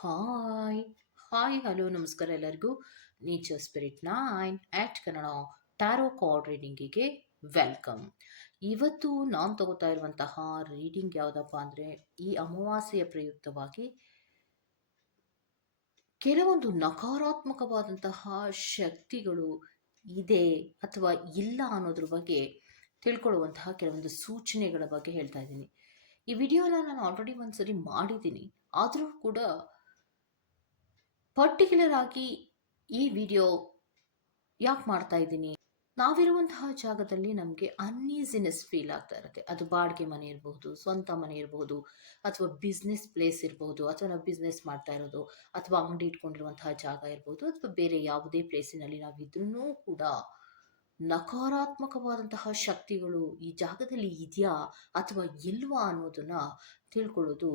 Hi. Hi, hello, ನಮಸ್ಕಾರ ಎಲ್ಲರಿಗೂ. Nature spirit nine act Kannada tarot card ರೀಡಿಂಗಿಗೆ welcome ಇವತ್ತು ನಾನು ತಗೋತಾ ಇರುವಂತಹ ರೀಡಿಂಗ್ ಯಾವುದಪ್ಪ ಅಂದರೆ ಈ ಅಮಾವಾಸ್ಯೆಯ ಪ್ರಯುಕ್ತವಾಗಿ ಕೆಲವೊಂದು ನಕಾರಾತ್ಮಕವಾದಂತಹ ಶಕ್ತಿಗಳು ಇದೆ ಅಥವಾ ಇಲ್ಲ ಅನ್ನೋದ್ರ ಬಗ್ಗೆ ತಿಳ್ಕೊಳ್ಳುವಂತಹ ಕೆಲವೊಂದು ಸೂಚನೆಗಳ ಬಗ್ಗೆ ಹೇಳ್ತಾ ಇದ್ದೀನಿ. ಈ ವಿಡಿಯೋನ ನಾನು ಆಲ್ರೆಡಿ ಒಂದ್ಸರಿ ಮಾಡಿದ್ದೀನಿ. ಆದರೂ ಕೂಡ ಪರ್ಟಿಕ್ಯುಲರ್ ಆಗಿ ಈ ವಿಡಿಯೋ ಯಾಕೆ ಮಾಡ್ತಾ ಇದ್ದೀನಿ? ನಾವಿರುವಂತಹ ಜಾಗದಲ್ಲಿ ನಮಗೆ ಅನ್ಈಸಿನೆಸ್ ಫೀಲ್ ಆಗ್ತಾ ಇರುತ್ತೆ. ಅದು ಬಾಡಿಗೆ ಮನೆ ಇರಬಹುದು, ಸ್ವಂತ ಮನೆ ಇರಬಹುದು, ಅಥವಾ ಬಿಸ್ನೆಸ್ ಪ್ಲೇಸ್ ಇರಬಹುದು, ಅಥವಾ ನಾವು ಬಿಸ್ನೆಸ್ ಮಾಡ್ತಾ ಇರೋದು, ಅಥವಾ ಅಂಗಡಿ ಇಟ್ಕೊಂಡಿರುವಂತಹ ಜಾಗ ಇರಬಹುದು, ಅಥವಾ ಬೇರೆ ಯಾವುದೇ ಪ್ಲೇಸಿನಲ್ಲಿ ನಾವಿದ್ರೂ ಕೂಡ ನಕಾರಾತ್ಮಕವಾದಂತಹ ಶಕ್ತಿಗಳು ಈ ಜಾಗದಲ್ಲಿ ಇದೆಯಾ ಅಥವಾ ಇಲ್ವಾ ಅನ್ನೋದನ್ನು ತಿಳ್ಕೊಳ್ಳೋದು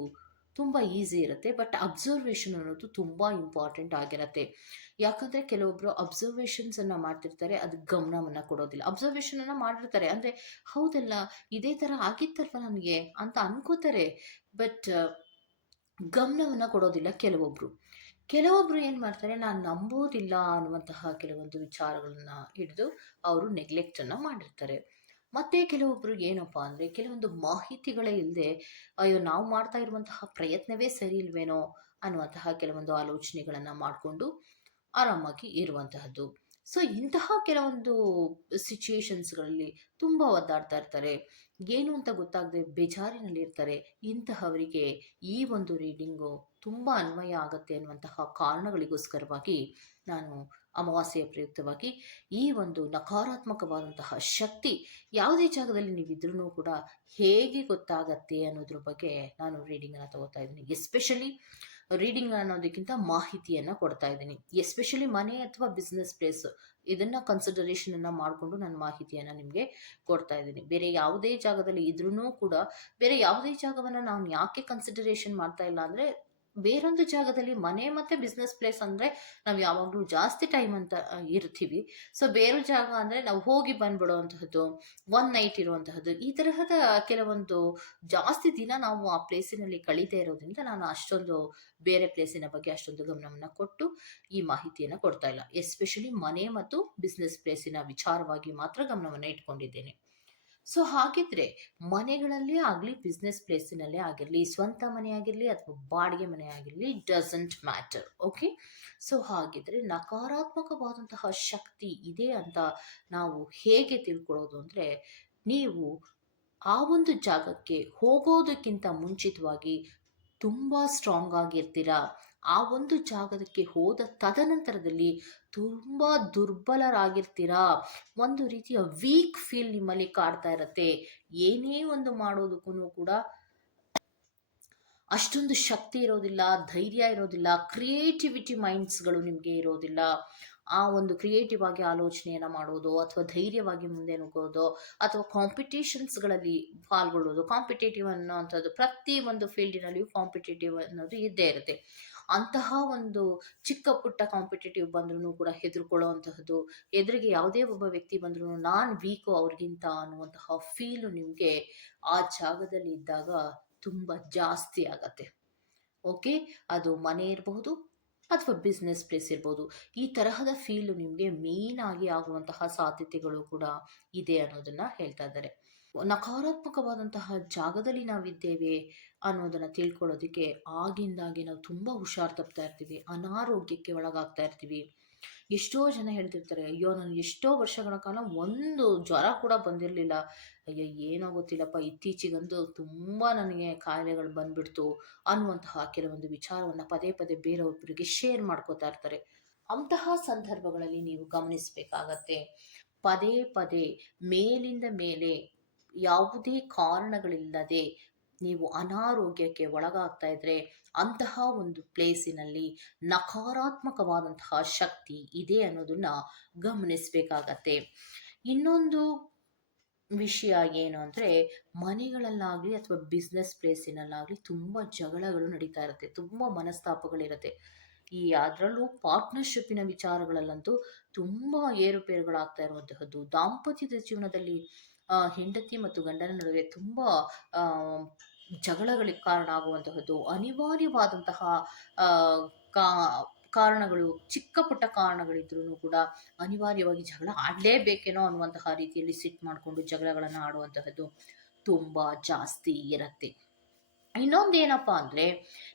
ತುಂಬ ಈಸಿ ಇರುತ್ತೆ ಬಟ್ ಅಬ್ಸರ್ವೇಷನ್ ಅನ್ನೋದು ತುಂಬ ಇಂಪಾರ್ಟೆಂಟ್ ಆಗಿರುತ್ತೆ. ಯಾಕಂದರೆ ಕೆಲವೊಬ್ಬರು ಅಬ್ಸರ್ವೇಷನ್ಸನ್ನು ಮಾಡ್ತಿರ್ತಾರೆ, ಅದು ಗಮನವನ್ನು ಕೊಡೋದಿಲ್ಲ. ಅಬ್ಸರ್ವೇಷನನ್ನು ಮಾಡಿರ್ತಾರೆ, ಅಂದರೆ ಹೌದಲ್ಲ, ಇದೇ ಥರ ಆಗಿತ್ತಲ್ವ ನನಗೆ ಅಂತ ಅನ್ಕೋತಾರೆ ಬಟ್ ಗಮನವನ್ನು ಕೊಡೋದಿಲ್ಲ ಕೆಲವೊಬ್ಬರು ಕೆಲವೊಬ್ಬರು ಏನು ಮಾಡ್ತಾರೆ, ನಾನು ನಂಬೋದಿಲ್ಲ ಅನ್ನುವಂತಹ ಕೆಲವೊಂದು ವಿಚಾರಗಳನ್ನ ಹಿಡಿದು ಅವರು ನೆಗ್ಲೆಕ್ಟನ್ನು ಮಾಡಿರ್ತಾರೆ. ಮತ್ತೆ ಕೆಲವೊಬ್ರು ಏನಪ್ಪ ಅಂದರೆ ಕೆಲವೊಂದು ಮಾಹಿತಿಗಳೇ ಇಲ್ಲದೆ ಅಯ್ಯೋ ನಾವು ಮಾಡ್ತಾ ಇರುವಂತಹ ಪ್ರಯತ್ನವೇ ಸರಿ ಇಲ್ವೇನೋ ಅನ್ನುವಂತಹ ಕೆಲವೊಂದು ಆಲೋಚನೆಗಳನ್ನು ಮಾಡಿಕೊಂಡು ಆರಾಮಾಗಿ ಇರುವಂತಹದ್ದು. ಸೊ ಇಂತಹ ಕೆಲವೊಂದು ಸಿಚುಯೇಷನ್ಸ್ಗಳಲ್ಲಿ ತುಂಬ ಒದ್ದಾಡ್ತಾ ಇರ್ತಾರೆ. ಏನು ಅಂತ ಗೊತ್ತಾಗದೆ ಬೇಜಾರಿನಲ್ಲಿ ಇರ್ತಾರೆ. ಇಂತಹವರಿಗೆ ಈ ಒಂದು ರೀಡಿಂಗು ತುಂಬ ಅನ್ವಯ ಆಗುತ್ತೆ ಅನ್ನುವಂತಹ ಕಾರಣಗಳಿಗೋಸ್ಕರವಾಗಿ ನಾನು ಅಮಾವಾಸ್ಯೆಯ ಪ್ರಯುಕ್ತವಾಗಿ ಈ ಒಂದು ನಕಾರಾತ್ಮಕವಾದಂತಹ ಶಕ್ತಿ ಯಾವುದೇ ಜಾಗದಲ್ಲಿ ನೀವಿದ್ರೂ ಕೂಡ ಹೇಗೆ ಗೊತ್ತಾಗತ್ತೆ ಅನ್ನೋದ್ರ ಬಗ್ಗೆ ನಾನು ರೀಡಿಂಗನ್ನು ತಗೋತಾ ಇದ್ದೀನಿ. ಎಸ್ಪೆಷಲಿ ರೀಡಿಂಗ್ ಅನ್ನೋದಕ್ಕಿಂತ ಮಾಹಿತಿಯನ್ನು ಕೊಡ್ತಾ ಇದ್ದೀನಿ. ಎಸ್ಪೆಷಲಿ ಮನೆ ಅಥವಾ ಬಿಸ್ನೆಸ್ ಪ್ಲೇಸ್ ಇದನ್ನು ಕನ್ಸಿಡರೇಷನನ್ನು ಮಾಡಿಕೊಂಡು ನಾನು ಮಾಹಿತಿಯನ್ನು ನಿಮಗೆ ಕೊಡ್ತಾ ಇದ್ದೀನಿ. ಬೇರೆ ಯಾವುದೇ ಜಾಗದಲ್ಲಿ ಇದ್ರೂ ಕೂಡ ಬೇರೆ ಯಾವುದೇ ಜಾಗವನ್ನು ನಾನು ಯಾಕೆ ಕನ್ಸಿಡರೇಷನ್ ಮಾಡ್ತಾ ಇಲ್ಲ ಅಂದರೆ ಬೇರೊಂದು ಜಾಗದಲ್ಲಿ ಮನೆ ಮತ್ತೆ ಬಿಸ್ನೆಸ್ ಪ್ಲೇಸ್ ಅಂದ್ರೆ ನಾವು ಯಾವಾಗಲೂ ಜಾಸ್ತಿ ಟೈಮ್ ಅಂತ ಇರ್ತೀವಿ. ಸೊ ಬೇರೆ ಜಾಗ ಅಂದ್ರೆ ನಾವು ಹೋಗಿ ಬಂದ್ಬಿಡುವಂತಹದ್ದು ಒನ್ ನೈಟ್ ಇರುವಂತಹದ್ದು, ಈ ತರಹದ ಕೆಲವೊಂದು ಜಾಸ್ತಿ ದಿನ ನಾವು ಆ ಪ್ಲೇಸಿನಲ್ಲಿ ಕಳೀತಾ ಇರೋದ್ರಿಂದ ನಾನು ಅಷ್ಟೊಂದು ಬೇರೆ ಪ್ಲೇಸಿನ ಬಗ್ಗೆ ಅಷ್ಟೊಂದು ಗಮನವನ್ನು ಕೊಟ್ಟು ಈ ಮಾಹಿತಿಯನ್ನು ಕೊಡ್ತಾ ಇಲ್ಲ. ಎಸ್ಪೆಷಲಿ ಮನೆ ಮತ್ತು ಬಿಸ್ನೆಸ್ ಪ್ಲೇಸಿನ ವಿಚಾರವಾಗಿ ಮಾತ್ರ ಗಮನವನ್ನು ಇಟ್ಕೊಂಡಿದ್ದೇನೆ. ಸೊ ಹಾಗಿದ್ರೆ ಮನೆಗಳಲ್ಲೇ ಆಗಲಿ ಬಿಸ್ನೆಸ್ ಪ್ಲೇಸಿನಲ್ಲೇ ಆಗಿರಲಿ, ಸ್ವಂತ ಮನೆ ಆಗಿರಲಿ ಅಥವಾ ಬಾಡಿಗೆ ಮನೆ ಆಗಿರಲಿ ಡಸಂಟ್ ಮ್ಯಾಟರ್ ಓಕೆ ಸೊ ಹಾಗಿದ್ರೆ ನಕಾರಾತ್ಮಕವಾದಂತಹ ಶಕ್ತಿ ಇದೆ ಅಂತ ನಾವು ಹೇಗೆ ತಿಳ್ಕೊಳ್ಳೋದು ಅಂದರೆ, ನೀವು ಆ ಒಂದು ಜಾಗಕ್ಕೆ ಹೋಗೋದಕ್ಕಿಂತ ಮುಂಚಿತವಾಗಿ ತುಂಬ ಸ್ಟ್ರಾಂಗ್ ಆಗಿರ್ತೀರಾ? ಆ ಒಂದು ಜಾಗದಕ್ಕೆ ಹೋದ ತದನಂತರದಲ್ಲಿ ತುಂಬ ದುರ್ಬಲರಾಗಿರ್ತೀರಾ? ಒಂದು ರೀತಿಯ ವೀಕ್ ಫೀಲ್ ನಿಮ್ಮಲ್ಲಿ ಕಾಡ್ತಾ ಇರತ್ತೆ. ಏನೇ ಒಂದು ಮಾಡೋದಕ್ಕೂ ಕೂಡ ಅಷ್ಟೊಂದು ಶಕ್ತಿ ಇರೋದಿಲ್ಲ, ಧೈರ್ಯ ಇರೋದಿಲ್ಲ ಕ್ರಿಯೇಟಿವಿಟಿ ಮೈಂಡ್ಸ್ಗಳು ನಿಮಗೆ ಇರೋದಿಲ್ಲ. ಆ ಒಂದು ಕ್ರಿಯೇಟಿವ್ ಆಗಿ ಆಲೋಚನೆಯನ್ನು ಮಾಡೋದು ಅಥವಾ ಧೈರ್ಯವಾಗಿ ಮುಂದೆ ನುಗ್ಗೋದು ಅಥವಾ ಕಾಂಪಿಟೇಷನ್ಸ್ಗಳಲ್ಲಿ ಪಾಲ್ಗೊಳ್ಳೋದು ಕಾಂಪಿಟೇಟಿವ್ ಅನ್ನೋವಂಥದ್ದು ಪ್ರತಿ ಒಂದು ಫೀಲ್ಡಿನಲ್ಲಿಯೂ ಕಾಂಪಿಟೇಟಿವ್ ಅನ್ನೋದು ಇದ್ದೇ ಇರುತ್ತೆ. ಅಂತಹ ಒಂದು ಚಿಕ್ಕ ಪುಟ್ಟ ಕಾಂಪಿಟೇಟಿವ್ ಬಂದ್ರೂ ಕೂಡ ಹೆದರ್ಕೊಳ್ಳುವಂತಹದ್ದು. ಎದುರಿಗೆ ಯಾವುದೇ ಒಬ್ಬ ವ್ಯಕ್ತಿ ಬಂದರೂ ನಾನು ವೀಕು ಅವ್ರಿಗಿಂತ ಅನ್ನುವಂತಹ ಫೀಲು ನಿಮಗೆ ಆ ಜಾಗದಲ್ಲಿ ಇದ್ದಾಗ ತುಂಬ ಜಾಸ್ತಿ ಆಗತ್ತೆ. ಓಕೆ ಅದು ಮನೆ ಇರಬಹುದು ಅಥವಾ ಬಿಸ್ನೆಸ್ ಪ್ಲೇಸ್ ಇರ್ಬೋದು. ಈ ತರಹದ ಫೀಲು ನಿಮಗೆ ಮೇನ್ ಆಗಿ ಆಗುವಂತಹ ಸಾಧ್ಯತೆಗಳು ಕೂಡ ಇದೆ ಅನ್ನೋದನ್ನ ಹೇಳ್ತಾ ಇದ್ದಾರೆ. ನಕಾರಾತ್ಮಕವಾದಂತಹ ಜಾಗದಲ್ಲಿ ನಾವಿದ್ದೇವೆ ಅನ್ನೋದನ್ನು ತಿಳ್ಕೊಳ್ಳೋದಕ್ಕೆ ಆಗಿಂದಾಗಿ ನಾವು ತುಂಬ ಹುಷಾರು ತಪ್ತಾ ಇರ್ತೀವಿ. ಅನಾರೋಗ್ಯಕ್ಕೆ ಒಳಗಾಗ್ತಾ ಇರ್ತೀವಿ. ಎಷ್ಟೋ ಜನ ಹೇಳ್ತಿರ್ತಾರೆ, ಅಯ್ಯೋ, ನಾನು ಎಷ್ಟೋ ವರ್ಷಗಳ ಕಾಲ ಒಂದು ಜ್ವರ ಕೂಡ ಬಂದಿರಲಿಲ್ಲ. ಅಯ್ಯೋ, ಏನೋ ಗೊತ್ತಿಲ್ಲಪ್ಪ, ಇತ್ತೀಚೆಗಂತೂ ತುಂಬ ನನಗೆ ಕಾಯಿಲೆಗಳು ಬಂದ್ಬಿಡ್ತು ಅನ್ನುವಂತಹ ಕೆಲವೊಂದು ವಿಚಾರವನ್ನು ಪದೇ ಪದೇ ಬೇರೆಯೊಬ್ಬರಿಗೆ ಶೇರ್ ಮಾಡ್ಕೋತಾ ಇರ್ತಾರೆ. ಅಂತಹ ಸಂದರ್ಭಗಳಲ್ಲಿ ನೀವು ಗಮನಿಸಬೇಕಾಗತ್ತೆ, ಪದೇ ಪದೇ ಮೇಲಿಂದ ಮೇಲೆ ಯಾವುದೇ ಕಾರಣಗಳಿಲ್ಲದೆ ನೀವು ಅನಾರೋಗ್ಯಕ್ಕೆ ಒಳಗಾಗ್ತಾ ಇದ್ರೆ ಅಂತಹ ಒಂದು ಪ್ಲೇಸಿನಲ್ಲಿ ನಕಾರಾತ್ಮಕವಾದಂತಹ ಶಕ್ತಿ ಇದೆ ಅನ್ನೋದನ್ನ ಗಮನಿಸಬೇಕಾಗತ್ತೆ. ಇನ್ನೊಂದು ವಿಷಯ ಏನು ಅಂದರೆ ಮನೆಗಳಲ್ಲಾಗಲಿ ಅಥವಾ ಬಿಸ್ನೆಸ್ ಪ್ಲೇಸಿನಲ್ಲಾಗಲಿ ತುಂಬ ಜಗಳಗಳು ನಡೀತಾ ಇರುತ್ತೆ, ತುಂಬ ಮನಸ್ತಾಪಗಳಿರುತ್ತೆ. ಈ ಅದರಲ್ಲೂ ಪಾರ್ಟ್ನರ್ಶಿಪ್ಪಿನ ವಿಚಾರಗಳಲ್ಲಂತೂ ತುಂಬ ಏರುಪೇರುಗಳಾಗ್ತಾ ಇರುವಂತಹದ್ದು. ದಾಂಪತ್ಯದ ಜೀವನದಲ್ಲಿ ಹೆಂಡತಿ ಮತ್ತು ಗಂಡನ ನಡುವೆ ತುಂಬ ಜಗಳಗಳಿಗೆ ಕಾರಣ ಆಗುವಂತಹದ್ದು, ಅನಿವಾರ್ಯವಾದಂತಹ ಕಾ, ಕಾರಣಗಳು ಚಿಕ್ಕ ಪುಟ್ಟ ಕಾರಣಗಳಿದ್ರೂ ಕೂಡ ಅನಿವಾರ್ಯವಾಗಿ ಜಗಳ ಆಡಲೇಬೇಕೇನೋ ಅನ್ನುವಂತಹ ರೀತಿಯಲ್ಲಿ ಸಿಟ್ ಮಾಡಿಕೊಂಡು ಜಗಳಗಳನ್ನು ಆಡುವಂತಹದ್ದು ತುಂಬ ಜಾಸ್ತಿ ಇರುತ್ತೆ. ಇನ್ನೊಂದು ಅಂದ್ರೆ ಅಂದರೆ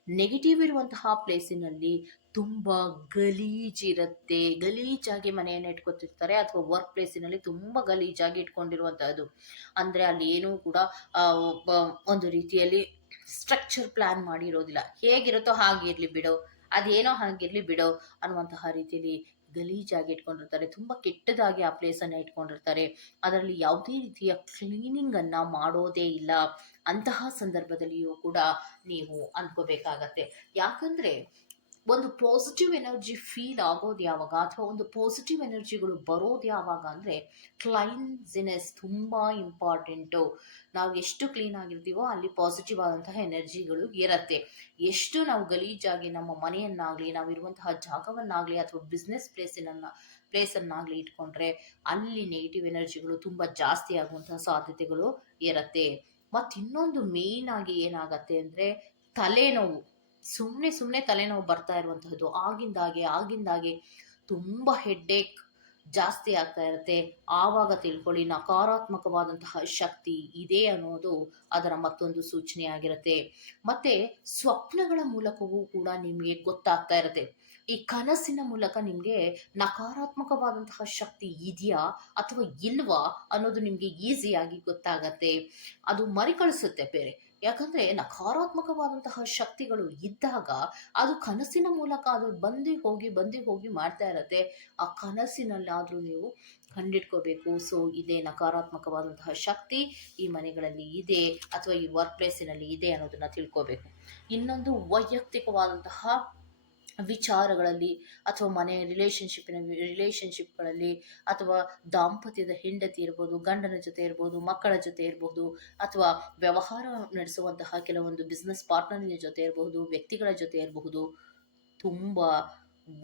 ನೆಗೆಟಿವ್ ಇರುವಂತಹ ಪ್ಲೇಸಿನಲ್ಲಿ ತುಂಬ ಗಲೀಜಿರುತ್ತೆ. ಗಲೀಜಾಗಿ ಮನೆಯನ್ನು ಇಟ್ಕೊತಿರ್ತಾರೆ ಅಥವಾ ವರ್ಕ್ ಪ್ಲೇಸಿನಲ್ಲಿ ತುಂಬ ಗಲೀಜಾಗಿ ಇಟ್ಕೊಂಡಿರುವಂಥದ್ದು ಅಂದರೆ ಅಲ್ಲಿ ಏನೂ ಕೂಡ ಒಂದು ರೀತಿಯಲ್ಲಿ ಸ್ಟ್ರಕ್ಚರ್ ಪ್ಲಾನ್ ಮಾಡಿರೋದಿಲ್ಲ. ಹೇಗಿರುತ್ತೋ ಹಾಗಿರಲಿ ಬಿಡು, ಅದೇನೋ ಹಾಗಿರಲಿ ಬಿಡು ಅನ್ನುವಂತಹ ರೀತಿಯಲ್ಲಿ ಗಲೀಜಾಗಿ ಇಟ್ಕೊಂಡಿರ್ತಾರೆ. ತುಂಬ ಕೆಟ್ಟದಾಗಿ ಆ ಪ್ಲೇಸನ್ನು ಇಟ್ಕೊಂಡಿರ್ತಾರೆ. ಅದರಲ್ಲಿ ಯಾವುದೇ ರೀತಿಯ ಕ್ಲೀನಿಂಗನ್ನು ಮಾಡೋದೇ ಇಲ್ಲ. ಅಂತಹ ಸಂದರ್ಭದಲ್ಲಿಯೂ ಕೂಡ ನೀವು ಅನ್ಕೋಬೇಕಾಗತ್ತೆ ಯಾಕಂದರೆ ಒಂದು ಪಾಸಿಟಿವ್ ಎನರ್ಜಿ ಫೀಲ್ ಆಗೋದು ಯಾವಾಗ ಅಥವಾ ಒಂದು ಪಾಸಿಟಿವ್ ಎನರ್ಜಿಗಳು ಬರೋದು ಯಾವಾಗ ಅಂದರೆ ಕ್ಲೈನ್ಸಿನೆಸ್ ತುಂಬ ಇಂಪಾರ್ಟೆಂಟು ನಾವು ಎಷ್ಟು ಕ್ಲೀನ್ ಆಗಿರ್ತೀವೋ ಅಲ್ಲಿ ಪಾಸಿಟಿವ್ ಆದಂತಹ ಎನರ್ಜಿಗಳು ಇರುತ್ತೆ. ಎಷ್ಟು ನಾವು ಗಲೀಜಾಗಿ ನಮ್ಮ ಮನೆಯನ್ನಾಗಲಿ ನಾವಿರುವಂತಹ ಜಾಗವನ್ನಾಗಲಿ ಅಥವಾ ಬಿಸ್ನೆಸ್ ಪ್ಲೇಸಿನನ್ನು ಪ್ಲೇಸನ್ನಾಗಲಿ ಇಟ್ಕೊಂಡ್ರೆ ಅಲ್ಲಿ ನೆಗೆಟಿವ್ ಎನರ್ಜಿಗಳು ತುಂಬ ಜಾಸ್ತಿ ಆಗುವಂತಹ ಸಾಧ್ಯತೆಗಳು ಇರುತ್ತೆ. ಮತ್ತು ಇನ್ನೊಂದು ಆಗಿ ಏನಾಗತ್ತೆ ಅಂದರೆ ತಲೆನೋವು. ಸುಮ್ಮನೆ ಸುಮ್ಮನೆ ತಲೆನೋವು ಬರ್ತಾ ಇರುವಂತಹದ್ದು. ಆಗಿಂದಾಗೆ ಆಗಿಂದಾಗೆ ತುಂಬ ಹೆಡ್ಡೇಕ್ ಜಾಸ್ತಿ ಆಗ್ತಾ ಇರುತ್ತೆ. ಆವಾಗ ತಿಳ್ಕೊಳ್ಳಿ, ನಕಾರಾತ್ಮಕವಾದಂತಹ ಶಕ್ತಿ ಇದೆ ಅನ್ನೋದು ಅದರ ಮತ್ತೊಂದು ಸೂಚನೆ ಆಗಿರುತ್ತೆ ಮತ್ತೆ ಸ್ವಪ್ನಗಳ ಮೂಲಕವೂ ಕೂಡ ನಿಮಗೆ ಗೊತ್ತಾಗ್ತಾ ಇರುತ್ತೆ. ಈ ಕನಸಿನ ಮೂಲಕ ನಿಮಗೆ ನಕಾರಾತ್ಮಕವಾದಂತಹ ಶಕ್ತಿ ಇದೆಯಾ ಅಥವಾ ಇಲ್ವಾ ಅನ್ನೋದು ನಿಮಗೆ ಈಸಿಯಾಗಿ ಗೊತ್ತಾಗತ್ತೆ. ಅದು ಮರಿಕಳಿಸುತ್ತೆ ಬೇರೆ. ಯಾಕಂದ್ರೆ ನಕಾರಾತ್ಮಕವಾದಂತಹ ಶಕ್ತಿಗಳು ಇದ್ದಾಗ ಅದು ಕನಸಿನ ಮೂಲಕ ಅದು ಬಂದು ಹೋಗಿ ಬಂದು ಹೋಗಿ ಮಾಡ್ತಾ ಇರತ್ತೆ. ಆ ಕನಸಿನಲ್ಲಾದರೂ ನೀವು ಕಂಡಿಟ್ಕೋಬೇಕು. ಸೊ, ಇದೇ ನಕಾರಾತ್ಮಕವಾದಂತಹ ಶಕ್ತಿ ಈ ಮನೆಗಳಲ್ಲಿ ಇದೆ ಅಥವಾ ಈ ವರ್ಕ್ ಪ್ಲೇಸಿನಲ್ಲಿ ಇದೆ ಅನ್ನೋದನ್ನ ತಿಳ್ಕೋಬೇಕು. ಇನ್ನೊಂದು ವೈಯಕ್ತಿಕವಾದಂತಹ ವಿಚಾರಗಳಲ್ಲಿ ಅಥವಾ ಮನೆ ರಿಲೇಷನ್ಶಿಪ್ಪಿನ ರಿಲೇಷನ್ಶಿಪ್ಗಳಲ್ಲಿ ಅಥವಾ ದಾಂಪತ್ಯದ ಹೆಂಡತಿ ಇರ್ಬೋದು, ಗಂಡನ ಜೊತೆ ಇರ್ಬೋದು, ಮಕ್ಕಳ ಜೊತೆ ಇರಬಹುದು ಅಥವಾ ವ್ಯವಹಾರ ನಡೆಸುವಂತಹ ಕೆಲವೊಂದು ಬಿಸ್ನೆಸ್ ಪಾರ್ಟ್ನರ್ನ ಜೊತೆ ಇರಬಹುದು ವ್ಯಕ್ತಿಗಳ ಜೊತೆ ಇರಬಹುದು, ತುಂಬ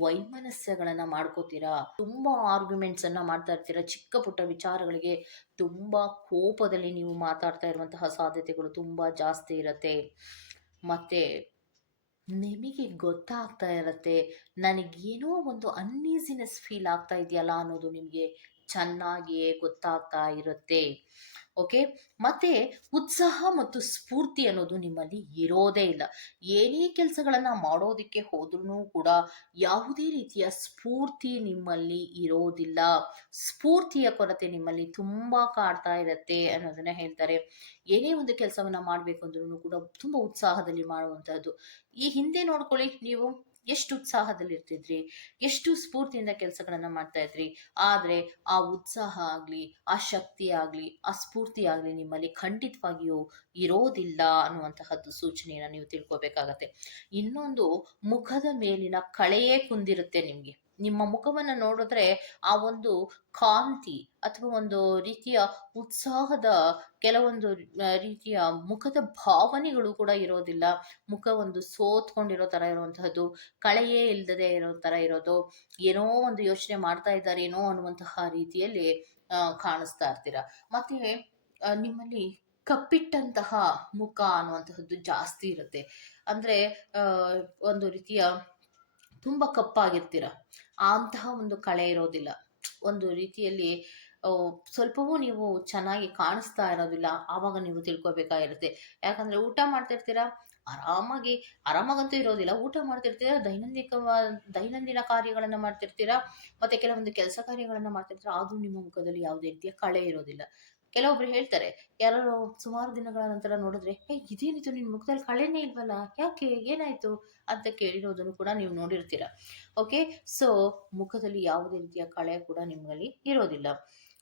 ವೈಮನಸ್ಯಗಳನ್ನು ಮಾಡ್ಕೋತೀರಾ? ತುಂಬ ಆರ್ಗ್ಯುಮೆಂಟ್ಸನ್ನು ಮಾಡ್ತಾ ಇರ್ತೀರಾ? ಚಿಕ್ಕ ಪುಟ್ಟ ವಿಚಾರಗಳಿಗೆ ತುಂಬ ಕೋಪದಲ್ಲಿ ನೀವು ಮಾತಾಡ್ತಾ ಇರುವಂತಹ ಸಾಧ್ಯತೆಗಳು ತುಂಬ ಜಾಸ್ತಿ ಇರುತ್ತೆ. ಮತ್ತು ನಿಮಗೆ ಗೊತ್ತಾಗ್ತಾ ಇರತ್ತೆ. ನನಗೇನೋ ಒಂದು ಅನ್ಈಸಿನೆಸ್ ಫೀಲ್ ಆಗ್ತಾ ಇದೆಯಲ್ಲ ಅನ್ನೋದು ನಿಮಗೆ ಚೆನ್ನಾಗಿಯೇ ಗೊತ್ತಾಗ್ತಾ ಇರುತ್ತೆ. ಓಕೆ ಮತ್ತೆ ಉತ್ಸಾಹ ಮತ್ತು ಸ್ಫೂರ್ತಿ ಅನ್ನೋದು ನಿಮ್ಮಲ್ಲಿ ಇರೋದೇ ಇಲ್ಲ. ಏನೇ ಕೆಲಸಗಳನ್ನು ಮಾಡೋದಕ್ಕೆ ಹೋದ್ರೂ ಕೂಡ ಯಾವುದೇ ರೀತಿಯ ಸ್ಫೂರ್ತಿ ನಿಮ್ಮಲ್ಲಿ ಇರೋದಿಲ್ಲ. ಸ್ಫೂರ್ತಿಯ ಕೊರತೆ ನಿಮ್ಮಲ್ಲಿ ತುಂಬ ಕಾಡ್ತಾ ಇರತ್ತೆ ಅನ್ನೋದನ್ನ ಹೇಳ್ತಾರೆ. ಏನೇ ಒಂದು ಕೆಲಸವನ್ನು ಮಾಡಬೇಕು ಅಂದ್ರೂ ಕೂಡ ತುಂಬ ಉತ್ಸಾಹದಲ್ಲಿ ಮಾಡುವಂಥದ್ದು ಈ ಹಿಂದೆ ನೋಡ್ಕೊಳ್ಳಿ ನೀವು. ಎಷ್ಟು ಉತ್ಸಾಹದಲ್ಲಿ ಇರ್ತಿದ್ರಿ? ಎಷ್ಟು ಸ್ಫೂರ್ತಿಯಿಂದ ಕೆಲಸಗಳನ್ನ ಮಾಡ್ತಾ ಇದ್ರಿ? ಆದರೆ ಆ ಉತ್ಸಾಹ ಆಗಲಿ, ಆ ಶಕ್ತಿ ಆಗಲಿ, ಆ ಸ್ಫೂರ್ತಿ ಆಗ್ಲಿ ನಿಮ್ಮಲ್ಲಿ ಖಂಡಿತವಾಗಿಯೂ ಇರೋದಿಲ್ಲ ಅನ್ನುವಂತಹದ್ದು ಸೂಚನೆಯನ್ನ ನೀವು ತಿಳ್ಕೊಬೇಕಾಗತ್ತೆ. ಇನ್ನೊಂದು ಮುಖದ ಮೇಲಿನ ಕಳೆಯೇ ಕುಂದಿರುತ್ತೆ ನಿಮಗೆ. ನಿಮ್ಮ ಮುಖವನ್ನು ನೋಡಿದ್ರೆ ಆ ಒಂದು ಕಾಂತಿ ಅಥವಾ ಒಂದು ರೀತಿಯ ಉತ್ಸಾಹದ ಕೆಲವೊಂದು ರೀತಿಯ ಮುಖದ ಭಾವನೆಗಳು ಕೂಡ ಇರೋದಿಲ್ಲ. ಮುಖ ಒಂದು ಸೋತ್ಕೊಂಡಿರೋ ಥರ ಇರುವಂತಹದ್ದು, ಕಳೆಯೇ ಇಲ್ಲದೆ ಇರೋ ಥರ ಇರೋದು, ಏನೋ ಒಂದು ಯೋಚನೆ ಮಾಡ್ತಾ ಇದ್ದಾರೇನೋ ಅನ್ನುವಂತಹ ರೀತಿಯಲ್ಲಿ ಕಾಣಿಸ್ತಾ ಇರ್ತೀರ. ಮತ್ತೆ ನಿಮ್ಮಲ್ಲಿ ಕಪ್ಪಿಟ್ಟಂತಹ ಮುಖ ಅನ್ನುವಂತಹದ್ದು ಜಾಸ್ತಿ ಇರುತ್ತೆ. ಅಂದ್ರೆ ಒಂದು ರೀತಿಯ ತುಂಬ ಕಪ್ಪಾಗಿರ್ತೀರ. ಅಂತಹ ಒಂದು ಕಳೆ ಇರೋದಿಲ್ಲ. ಒಂದು ರೀತಿಯಲ್ಲಿ ಸ್ವಲ್ಪವೂ ನೀವು ಚೆನ್ನಾಗಿ ಕಾಣಿಸ್ತಾ ಇರೋದಿಲ್ಲ. ಆವಾಗ ನೀವು ತಿಳ್ಕೊಬೇಕಾಗಿರುತ್ತೆ. ಯಾಕಂದ್ರೆ ಊಟ ಮಾಡ್ತಿರ್ತೀರ, ಆರಾಮಾಗಿ, ಆರಾಮಾಗಂತೂ ಇರೋದಿಲ್ಲ. ಊಟ ಮಾಡ್ತಿರ್ತೀರ ದೈನಂದಿಕ ದೈನಂದಿನ ಕಾರ್ಯಗಳನ್ನು ಮಾಡ್ತಿರ್ತೀರ, ಮತ್ತೆ ಕೆಲವೊಂದು ಕೆಲಸ ಕಾರ್ಯಗಳನ್ನು ಮಾಡ್ತಿರ್ತೀರ, ಆದರೂ ನಿಮ್ಮ ಮುಖದಲ್ಲಿ ಯಾವುದೇ ರೀತಿಯ ಕಳೆ ಇರೋದಿಲ್ಲ. ಕೆಲವೊಬ್ರು ಹೇಳ್ತಾರೆ ಯಾರು ಸುಮಾರು ದಿನಗಳ ನಂತರ ನೋಡಿದ್ರೆ ಹೇ ಇದೇನಿದು? ನಿನ್ನ ಮುಖದಲ್ಲಿ ಕಳೆನೇ ಇಲ್ವಲ್ಲ? ಯಾಕೆ? ಏನಾಯ್ತು? ಅಂತ ಕೇಳಿರೋದನ್ನು ಕೂಡ ನೀವು ನೋಡಿರ್ತೀರ. ಓಕೆ ಸೊ ಮುಖದಲ್ಲಿ ಯಾವುದೇ ರೀತಿಯ ಕಳೆ ಕೂಡ ನಿಮ್ಮಲ್ಲಿ ಇರೋದಿಲ್ಲ.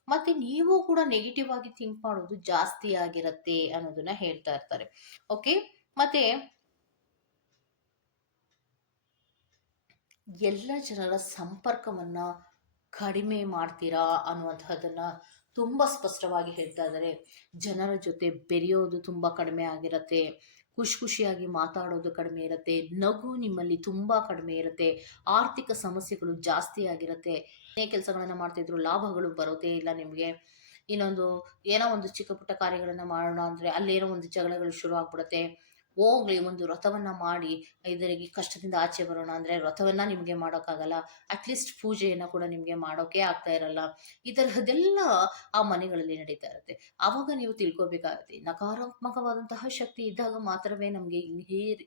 ಮತ್ತೆ ನೀವು ಕೂಡ ನೆಗೆಟಿವ್ ಆಗಿ ಥಿಂಕ್ ಮಾಡೋದು ಜಾಸ್ತಿ ಆಗಿರತ್ತೆ ಅನ್ನೋದನ್ನ ಹೇಳ್ತಾ ಇರ್ತಾರೆ. ಓಕೆ ಮತ್ತೆ, ಎಲ್ಲ ಜನರ ಸಂಪರ್ಕವನ್ನ ಕಡಿಮೆ ಮಾಡ್ತೀರಾ ಅನ್ನುವಂತಹದನ್ನ ತುಂಬ ಸ್ಪಷ್ಟವಾಗಿ ಹೇಳ್ತಾ ಇದ್ದಾರೆ ಜನರ ಜೊತೆ ಬೆರೆಯೋದು ತುಂಬ ಕಡಿಮೆ ಆಗಿರತ್ತೆ. ಖುಷಿ ಖುಷಿಯಾಗಿ ಮಾತಾಡೋದು ಕಡಿಮೆ ಇರುತ್ತೆ. ನಗು ನಿಮ್ಮಲ್ಲಿ ತುಂಬ ಕಡಿಮೆ ಇರುತ್ತೆ. ಆರ್ಥಿಕ ಸಮಸ್ಯೆಗಳು ಜಾಸ್ತಿ ಆಗಿರುತ್ತೆ. ಏನೇ ಕೆಲಸಗಳನ್ನು ಮಾಡ್ತಿದ್ರು ಲಾಭಗಳು ಬರೋದೇ ಇಲ್ಲ ನಿಮಗೆ. ಇನ್ನೊಂದು ಏನೋ ಒಂದು ಚಿಕ್ಕ ಪುಟ್ಟ ಕಾರ್ಯಗಳನ್ನು ಮಾಡೋಣ ಅಂದರೆ ಅಲ್ಲೇನೋ ಒಂದು ಜಗಳಗಳು ಶುರು ಆಗ್ಬಿಡುತ್ತೆ. ಹೋಗ್ಲಿ, ಒಂದು ವ್ರತವನ್ನ ಮಾಡಿ, ಇದರಿಗೆ ಕಷ್ಟದಿಂದ ಆಚೆ ಬರೋಣ ಅಂದರೆ ವ್ರತವನ್ನ ನಿಮಗೆ ಮಾಡೋಕ್ಕಾಗಲ್ಲ. ಅಟ್ಲೀಸ್ಟ್ ಪೂಜೆಯನ್ನು ಕೂಡ ನಿಮಗೆ ಮಾಡೋಕೆ ಆಗ್ತಾ ಇರಲ್ಲ. ಈ ತರಹದೆಲ್ಲ ಆ ಮನೆಗಳಲ್ಲಿ ನಡೀತಾ ಇರುತ್ತೆ. ಆವಾಗ ನೀವು ತಿಳ್ಕೊಬೇಕಾಗುತ್ತೆ. ನಕಾರಾತ್ಮಕವಾದಂತಹ ಶಕ್ತಿ ಇದ್ದಾಗ ಮಾತ್ರವೇ ನಮಗೆ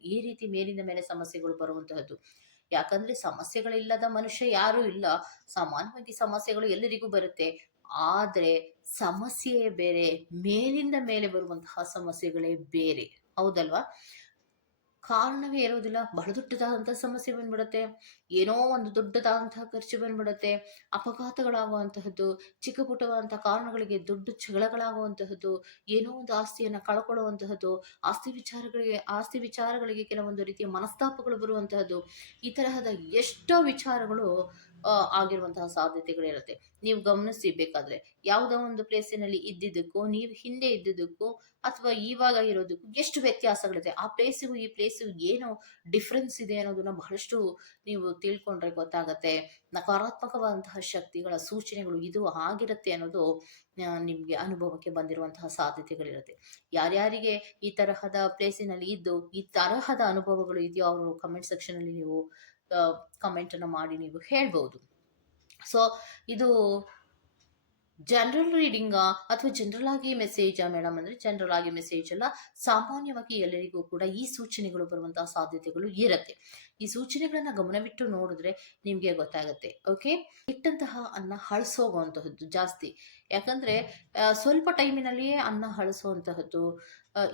ಈ ರೀತಿ ಮೇಲಿಂದ ಮೇಲೆ ಸಮಸ್ಯೆಗಳು ಬರುವಂತಹದ್ದು. ಯಾಕಂದ್ರೆ ಸಮಸ್ಯೆಗಳಿಲ್ಲದ ಮನುಷ್ಯ ಯಾರೂ ಇಲ್ಲ. ಸಾಮಾನ್ಯವಾಗಿ ಸಮಸ್ಯೆಗಳು ಎಲ್ಲರಿಗೂ ಬರುತ್ತೆ. ಆದ್ರೆ ಸಮಸ್ಯೆಯೇ ಬೇರೆ, ಮೇಲಿಂದ ಮೇಲೆ ಬರುವಂತಹ ಸಮಸ್ಯೆಗಳೇ ಬೇರೆ. ಹೌದಲ್ವಾ? ಕಾರಣವೇ ಇರೋದಿಲ್ಲ ಬಹಳ ದೊಡ್ಡದಾದಂತಹ ಸಮಸ್ಯೆ ಬಂದ್ಬಿಡುತ್ತೆ. ಏನೋ ಒಂದು ದೊಡ್ಡದಾದಂತಹ ಖರ್ಚು ಬಂದ್ಬಿಡುತ್ತೆ. ಅಪಘಾತಗಳಾಗುವಂತಹದ್ದು, ಚಿಕ್ಕ ಪುಟ್ಟವಾದಂತಹ ಕಾರಣಗಳಿಗೆ ದೊಡ್ಡ ಜಗಳಗಳಾಗುವಂತಹದ್ದು ಏನೋ ಒಂದು ಆಸ್ತಿಯನ್ನು ಕಳ್ಕೊಳ್ಳುವಂತಹದ್ದು, ಆಸ್ತಿ ವಿಚಾರಗಳಿಗೆ ಆಸ್ತಿ ವಿಚಾರಗಳಿಗೆ ಕೆಲವೊಂದು ರೀತಿಯ ಮನಸ್ತಾಪಗಳು ಬರುವಂತಹದ್ದು, ಈ ತರಹದ ಎಷ್ಟೋ ವಿಚಾರಗಳು ಆಗಿರುವಂತಹ ಸಾಧ್ಯತೆಗಳಿರುತ್ತೆ ನೀವು ಗಮನಿಸಿ ಬೇಕಾದ್ರೆ ಯಾವುದೋ ಒಂದು ಪ್ಲೇಸಿನಲ್ಲಿ ಇದ್ದಿದ್ದಕ್ಕೂ, ನೀವು ಹಿಂದೆ ಇದ್ದಿದ್ದಕ್ಕೂ, ಅಥವಾ ಇವಾಗ ಇರೋದಕ್ಕೂ ಎಷ್ಟು ವ್ಯತ್ಯಾಸಗಳಿದೆ? ಆ ಪ್ಲೇಸಿಗೂ ಈ ಪ್ಲೇಸಿಗೂ ಏನು ಡಿಫ್ರೆನ್ಸ್ ಇದೆ ಅನ್ನೋದನ್ನ ಬಹಳಷ್ಟು ನೀವು ತಿಳ್ಕೊಂಡ್ರೆ ಗೊತ್ತಾಗತ್ತೆ. ನಕಾರಾತ್ಮಕವಾದಂತಹ ಶಕ್ತಿಗಳ ಸೂಚನೆಗಳು ಇದು ಆಗಿರುತ್ತೆ ಅನ್ನೋದು ನಿಮಗೆ ಅನುಭವಕ್ಕೆ ಬಂದಿರುವಂತಹ ಸಾಧ್ಯತೆಗಳಿರುತ್ತೆ ಯಾರ್ಯಾರಿಗೆ ಈ ತರಹದ ಪ್ಲೇಸಿನಲ್ಲಿ ಇದ್ದು, ಈ ತರಹದ ಅನುಭವಗಳು ಇದೆಯೋ, ಅವರು ಕಮೆಂಟ್ ಸೆಕ್ಷನಲ್ಲಿ ನೀವು ಕಮೆಂಟನ್ನು ಮಾಡಿ ನೀವು ಹೇಳ್ಬೋದು. ಸೊ ಇದು ಜನರಲ್ ರೀಡಿಂಗ್ ಅಥವಾ ಜನರಲ್ ಆಗಿ ಮೆಸೇಜ್ ಮೇಡಮ್ ಅಂದ್ರೆ ಜನರಲ್ ಆಗಿ ಮೆಸೇಜ್ ಅಲ್ಲ, ಸಾಮಾನ್ಯವಾಗಿ ಎಲ್ಲರಿಗೂ ಕೂಡ ಈ ಸೂಚನೆಗಳು ಬರುವಂತಹ ಸಾಧ್ಯತೆಗಳು ಇರುತ್ತೆ. ಈ ಸೂಚನೆಗಳನ್ನ ಗಮನವಿಟ್ಟು ನೋಡಿದ್ರೆ ನಿಮಗೆ ಗೊತ್ತಾಗುತ್ತೆ ಓಕೆ ಇಟ್ಟಂತಹ ಅನ್ನ ಹಳಸೋಗುವಂತಹದ್ದು ಜಾಸ್ತಿ. ಯಾಕಂದ್ರೆ ಸ್ವಲ್ಪ ಟೈಮಿನಲ್ಲಿಯೇ ಅನ್ನ ಹಳಸುವಂತಹದ್ದು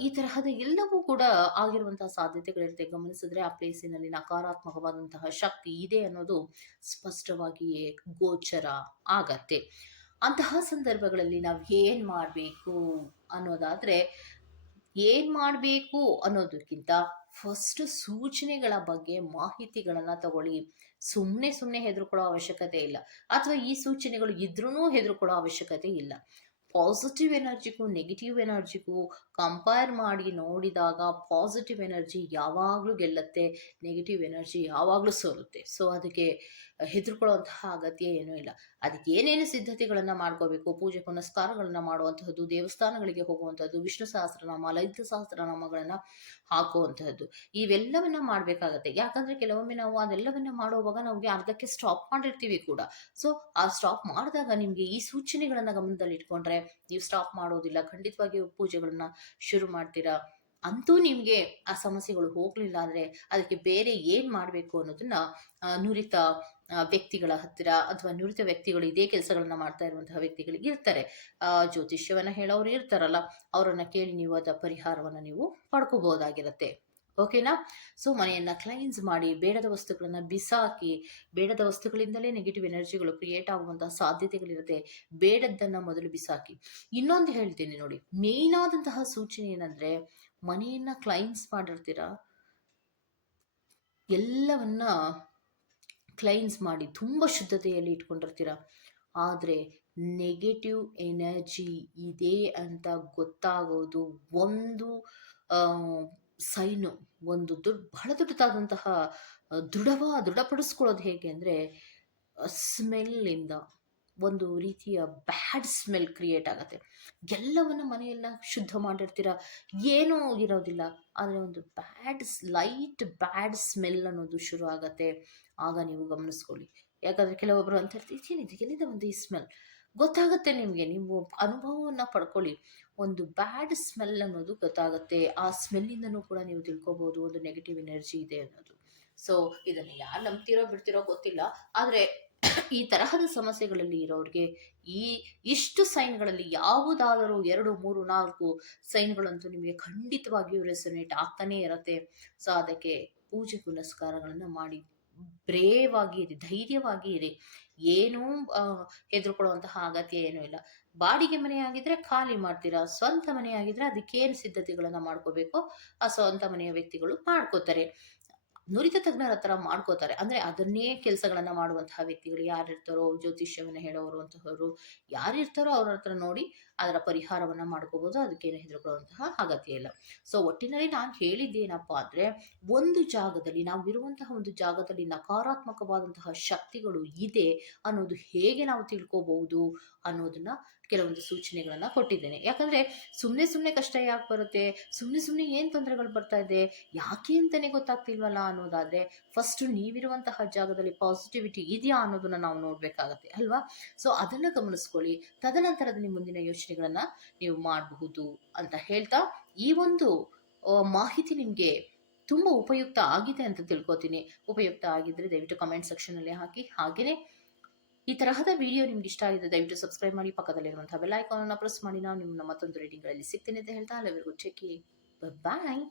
ಈ ತರಹದ ಎಲ್ಲವೂ ಕೂಡ ಆಗಿರುವಂತಹ ಸಾಧ್ಯತೆಗಳಿರುತ್ತೆ. ಗಮನಿಸಿದ್ರೆ ಆ ಪ್ಲೇಸಿನಲ್ಲಿ ನಕಾರಾತ್ಮಕವಾದಂತಹ ಶಕ್ತಿ ಇದೆ ಅನ್ನೋದು ಸ್ಪಷ್ಟವಾಗಿಯೇ ಗೋಚರ ಆಗತ್ತೆ. ಅಂತಹ ಸಂದರ್ಭಗಳಲ್ಲಿ ನಾವು ಏನು ಮಾಡಬೇಕು ಅನ್ನೋದಾದರೆ, ಏನು ಮಾಡಬೇಕು ಅನ್ನೋದಕ್ಕಿಂತ ಫಸ್ಟ್ ಸೂಚನೆಗಳ ಬಗ್ಗೆ ಮಾಹಿತಿಗಳನ್ನು ತಗೊಳ್ಳಿ. ಸುಮ್ಮನೆ ಸುಮ್ಮನೆ ಹೆದರ್ಕೊಳ್ಳೋ ಅವಶ್ಯಕತೆ ಇಲ್ಲ. ಅಥವಾ ಈ ಸೂಚನೆಗಳು ಇದ್ರೂ ಹೆದರ್ಕೊಳ್ಳೋ ಅವಶ್ಯಕತೆ ಇಲ್ಲ. ಪಾಸಿಟಿವ್ ಎನರ್ಜಿಗೂ ನೆಗೆಟಿವ್ ಎನರ್ಜಿಗೂ ಕಂಪೇರ್ ಮಾಡಿ ನೋಡಿದಾಗ ಪಾಸಿಟಿವ್ ಎನರ್ಜಿ ಯಾವಾಗಲೂ ಗೆಲ್ಲುತ್ತೆ ನೆಗೆಟಿವ್ ಎನರ್ಜಿ ಯಾವಾಗಲೂ ಸೋಲುತ್ತೆ. ಸೊ ಅದಕ್ಕೆ ಹೆದರ್ಕೊಳ್ಳುವಂತಹ ಅಗತ್ಯ ಏನೂ ಇಲ್ಲ. ಅದಕ್ಕೆ ಏನೇನು ಸಿದ್ಧತೆಗಳನ್ನು ಮಾಡ್ಕೋಬೇಕು, ಪೂಜೆ ಪುನಸ್ಕಾರಗಳನ್ನು ಮಾಡುವಂತಹದ್ದು, ದೇವಸ್ಥಾನಗಳಿಗೆ ಹೋಗುವಂಥದ್ದು ವಿಷ್ಣು ಸಹಸ್ರನಾಮ, ಲಲಿತ ಸಹಸ್ರನಾಮಗಳನ್ನು ಹಾಕುವಂತಹದ್ದು, ಇವೆಲ್ಲವನ್ನ ಮಾಡಬೇಕಾಗತ್ತೆ. ಯಾಕಂದ್ರೆ ಕೆಲವೊಮ್ಮೆ ನಾವು ಅದೆಲ್ಲವನ್ನ ಮಾಡುವಾಗ ನಾವು ಅರ್ಧಕ್ಕೆ ಸ್ಟಾಪ್ ಮಾಡಿರ್ತೀವಿ ಕೂಡ. ಸೊ ಆ ಸ್ಟಾಪ್ ಮಾಡಿದಾಗ ನಿಮಗೆ ಈ ಸೂಚನೆಗಳನ್ನ ಗಮನದಲ್ಲಿ ಇಟ್ಕೊಂಡ್ರೆ ನೀವು ಸ್ಟಾಪ್ ಮಾಡೋದಿಲ್ಲ ಖಂಡಿತವಾಗಿ ಪೂಜೆಗಳನ್ನ ಶುರು ಮಾಡ್ತೀರಾ? ಅಂತೂ ನಿಮಗೆ ಆ ಸಮಸ್ಯೆಗಳು ಹೋಗಲಿಲ್ಲ ಅಂದರೆ ಅದಕ್ಕೆ ಬೇರೆ ಏನು ಮಾಡಬೇಕು ಅನ್ನೋದನ್ನ ನುರಿತ ವ್ಯಕ್ತಿಗಳ ಹತ್ತಿರ ಅಥವಾ ನುರಿತ ವ್ಯಕ್ತಿಗಳು ಇದೇ ಕೆಲಸಗಳನ್ನ ಮಾಡ್ತಾ ಇರುವಂತಹ ವ್ಯಕ್ತಿಗಳಿಗೆ ಇರ್ತಾರೆ. ಜ್ಯೋತಿಷ್ಯವನ್ನ ಹೇಳೋರು ಇರ್ತಾರಲ್ಲ, ಅವರನ್ನ ಕೇಳಿ ನೀವು ಅದ ಪರಿಹಾರವನ್ನು ನೀವು ಪಡ್ಕೋಬಹುದಾಗಿರುತ್ತೆ. ಓಕೆನಾ? ಸೊ, ಮನೆಯನ್ನ ಕ್ಲೈನ್ಸ್ ಮಾಡಿ, ಬೇಡದ ವಸ್ತುಗಳನ್ನ ಬಿಸಾಕಿ, ಬೇಡದ ವಸ್ತುಗಳಿಂದಲೇ ನೆಗೆಟಿವ್ ಎನರ್ಜಿಗಳು ಕ್ರಿಯೇಟ್ ಆಗುವಂತಹ ಸಾಧ್ಯತೆಗಳಿರುತ್ತೆ. ಬೇಡದ್ದನ್ನ ಮೊದಲು ಬಿಸಾಕಿ. ಇನ್ನೊಂದು ಹೇಳ್ತೀನಿ ನೋಡಿ ಮೇನ್ ಆದಂತಹ ಸೂಚನೆ ಏನಂದ್ರೆ, ಮನೆಯನ್ನ ಕ್ಲೈನ್ಸ್ ಮಾಡಿರ್ತೀರ? ಎಲ್ಲವನ್ನ ಕ್ಲೈನ್ಸ್ ಮಾಡಿ ತುಂಬ ಶುದ್ಧತೆಯಲ್ಲಿ ಇಟ್ಕೊಂಡಿರ್ತೀರ. ಆದರೆ ನೆಗೆಟಿವ್ ಎನರ್ಜಿ ಇದೆ ಅಂತ ಗೊತ್ತಾಗೋದು ಒಂದು ಸೈನು, ಒಂದು ದೊಡ್ಡ ಬಹಳ ದೊಡ್ಡದಾದಂತಹ ದೃಢವ ದೃಢಪಡಿಸ್ಕೊಳ್ಳೋದು ಹೇಗೆ ಅಂದರೆ ಸ್ಮೆಲ್ಲಿಂದ ಒಂದು ರೀತಿಯ ಬ್ಯಾಡ್ ಸ್ಮೆಲ್ ಕ್ರಿಯೇಟ್ ಆಗುತ್ತೆ. ಎಲ್ಲವನ್ನು ಮನೆಯೆಲ್ಲ ಶುದ್ಧ ಮಾಡಿರ್ತೀರ? ಏನೂ ಇರೋದಿಲ್ಲ. ಆದರೆ ಒಂದು ಬ್ಯಾಡ್ ಲೈಟ್ ಬ್ಯಾಡ್ ಸ್ಮೆಲ್ ಅನ್ನೋದು ಶುರು ಆಗತ್ತೆ. ಆಗ ನೀವು ಗಮನಿಸ್ಕೊಳ್ಳಿ. ಯಾಕಂದರೆ ಕೆಲವೊಬ್ಬರು ಅಂತ ಏನಿದೆ ಎಲ್ಲಿದೆ ಒಂದು ಈ ಸ್ಮೆಲ್ ಗೊತ್ತಾಗುತ್ತೆ ನಿಮಗೆ. ನೀವು ಅನುಭವವನ್ನು ಪಡ್ಕೊಳ್ಳಿ. ಒಂದು ಬ್ಯಾಡ್ ಸ್ಮೆಲ್ ಅನ್ನೋದು ಗೊತ್ತಾಗುತ್ತೆ. ಆ ಸ್ಮೆಲ್ಲಿಂದನೂ ಕೂಡ ನೀವು ತಿಳ್ಕೊಬೋದು. ಒಂದು ನೆಗೆಟಿವ್ ಎನರ್ಜಿ ಇದೆ ಅನ್ನೋದು. ಸೊ ಇದನ್ನು ಯಾರು ನಂಬ್ತಿರೋ ಬಿಡ್ತಿರೋ ಗೊತ್ತಿಲ್ಲ. ಆದರೆ ಈ ತರಹದ ಸಮಸ್ಯೆಗಳಲ್ಲಿ ಇರೋರಿಗೆ ಈ ಇಷ್ಟು ಸೈನ್ಗಳಲ್ಲಿ ಯಾವುದಾದರೂ ಎರಡು, ಮೂರು, ನಾಲ್ಕು ಸೈನ್ಗಳಂತೂ ನಿಮಗೆ ಖಂಡಿತವಾಗಿಯೂ ರೆಸೊನೇಟ್ ಆಗ್ತಾನೇ ಇರತ್ತೆ. ಸೊ ಅದಕ್ಕೆ ಪೂಜೆ ಪುನಸ್ಕಾರಗಳನ್ನು ಮಾಡಿ. ಬ್ರೇವ್ ಆಗಿ ಇರಿ, ಧೈರ್ಯವಾಗಿ ಇರಿ. ಏನೂ ಹೆದರ್ಕೊಳ್ಳುವಂತಹ ಅಗತ್ಯ ಏನೂ ಇಲ್ಲ. ಬಾಡಿಗೆ ಮನೆ ಆಗಿದ್ರೆ ಖಾಲಿ ಮಾಡ್ತೀರಾ? ಸ್ವಂತ ಮನೆಯಾಗಿದ್ರೆ ಅದಕ್ಕೇನು ಸಿದ್ಧತೆಗಳನ್ನು ಮಾಡ್ಕೋಬೇಕು? ಆ ಸ್ವಂತ ಮನೆಯ ವ್ಯಕ್ತಿಗಳು ಮಾಡ್ಕೋತಾರೆ. ನುರಿತ ತಜ್ಞರ ಹತ್ರ ಮಾಡ್ಕೋತಾರೆ. ಅಂದ್ರೆ ಅದನ್ನೇ ಕೆಲಸಗಳನ್ನ ಮಾಡುವಂತಹ ವ್ಯಕ್ತಿಗಳು ಯಾರಿರ್ತಾರೋ ಜ್ಯೋತಿಷ್ಯವನ್ನ ಹೇಳೋರು ಅಂತಹವರು ಯಾರಿರ್ತಾರೋ ಅವ್ರ ಹತ್ರ ನೋಡಿ ಅದರ ಪರಿಹಾರವನ್ನ ಮಾಡ್ಕೋಬಹುದು ಅದಕ್ಕೇನು ಹೆದರ್ಕೊಳ್ಳುವಂತಹ ಅಗತ್ಯ ಇಲ್ಲ. ಸೊ ಒಟ್ಟಿನಲ್ಲಿ ನಾನು ಹೇಳಿದ್ದೇನಪ್ಪ ಅಂದ್ರೆ, ಒಂದು ಜಾಗದಲ್ಲಿ ನಾವು ಇರುವಂತಹ ಒಂದು ಜಾಗದಲ್ಲಿ ನಕಾರಾತ್ಮಕವಾದಂತಹ ಶಕ್ತಿಗಳು ಇದೆ ಅನ್ನೋದು ಹೇಗೆ ನಾವು ತಿಳ್ಕೋಬಹುದು? ಅನ್ನೋದನ್ನ ಕೆಲವೊಂದು ಸೂಚನೆಗಳನ್ನು ಕೊಟ್ಟಿದ್ದೇನೆ. ಯಾಕಂದರೆ ಸುಮ್ಮನೆ ಸುಮ್ಮನೆ ಕಷ್ಟ ಯಾಕೆ ಬರುತ್ತೆ? ಸುಮ್ಮನೆ ಸುಮ್ಮನೆ ಏನು ತೊಂದರೆಗಳು ಬರ್ತಾ ಇದೆ? ಯಾಕೆ ಅಂತಲೇ ಗೊತ್ತಾಗ್ತಿಲ್ವಲ್ಲ ಅನ್ನೋದಾದರೆ ಫಸ್ಟು ನೀವಿರುವಂತಹ ಜಾಗದಲ್ಲಿ ಪಾಸಿಟಿವಿಟಿ ಇದೆಯಾ ಅನ್ನೋದನ್ನು ನಾವು ನೋಡಬೇಕಾಗತ್ತೆ, ಅಲ್ವಾ? ಸೊ ಅದನ್ನು ಗಮನಿಸ್ಕೊಳ್ಳಿ. ತದನಂತರದ ನಿಮ್ಮ ಮುಂದಿನ ಯೋಚನೆಗಳನ್ನು ನೀವು ಮಾಡಬಹುದು ಅಂತ ಹೇಳ್ತಾ ಈ ಒಂದು ಮಾಹಿತಿ ನಿಮಗೆ ತುಂಬ ಉಪಯುಕ್ತ ಆಗಿದೆ ಅಂತ ತಿಳ್ಕೊತೀನಿ. ಉಪಯುಕ್ತ ಆಗಿದ್ದರೆ ದಯವಿಟ್ಟು ಕಮೆಂಟ್ ಸೆಕ್ಷನಲ್ಲಿ ಹಾಕಿ. ಹಾಗೆಯೇ ಈ ತರಹದ ವಿಡಿಯೋ ನಿಮ್ಗೆ ಇಷ್ಟ ಆಗಿದೆ ದಯವಿಟ್ಟು ಸಬ್ಸ್ಕ್ರೈಬ್ ಮಾಡಿ, ಪಕ್ಕದಲ್ಲಿರುವಂತಹ ಬೆಲ್ ಐಕಾನ್ ಪ್ರೆಸ್ ಮಾಡಿ. ನಾವು ನಿಮ್ಮ ಮತ್ತೊಂದು ರೀಡಿಂಗ್ಗಳಲ್ಲಿ ಸಿಗ್ತೇನೆ ಅಂತ ಹೇಳ್ತಾ ಅಲ್ಲಿವರೆಗೂ ಚೆಕ್ ಬಾಯ್